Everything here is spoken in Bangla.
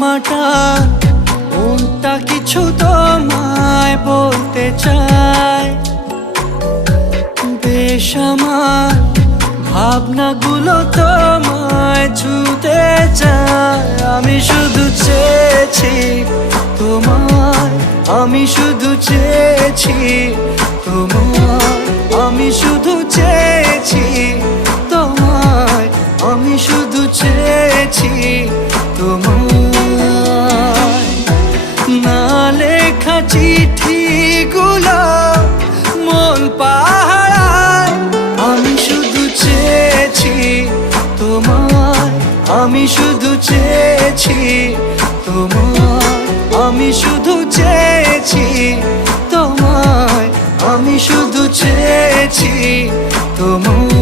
মাটা মনটা কিছু তোমায় বলতে চায়। বেশ আমার ভাবনাগুলো তোমায় ছুতে চায়। আমি শুধু চেয়েছি তোমায়, আমি শুধু চেয়েছি তোমায়, আমি শুধু চেয়েছি তোমায়, আমি শুধু চেয়েছি তোমায়। না লেখা চিঠিগুলো মন পাহারায়। আমি শুধু চেয়েছি তোমায়, আমি শুধু চেয়েছি তোমায়, আমি শুধু চেয়েছি তোমায়, আমি শুধু চেয়েছি তোমায়।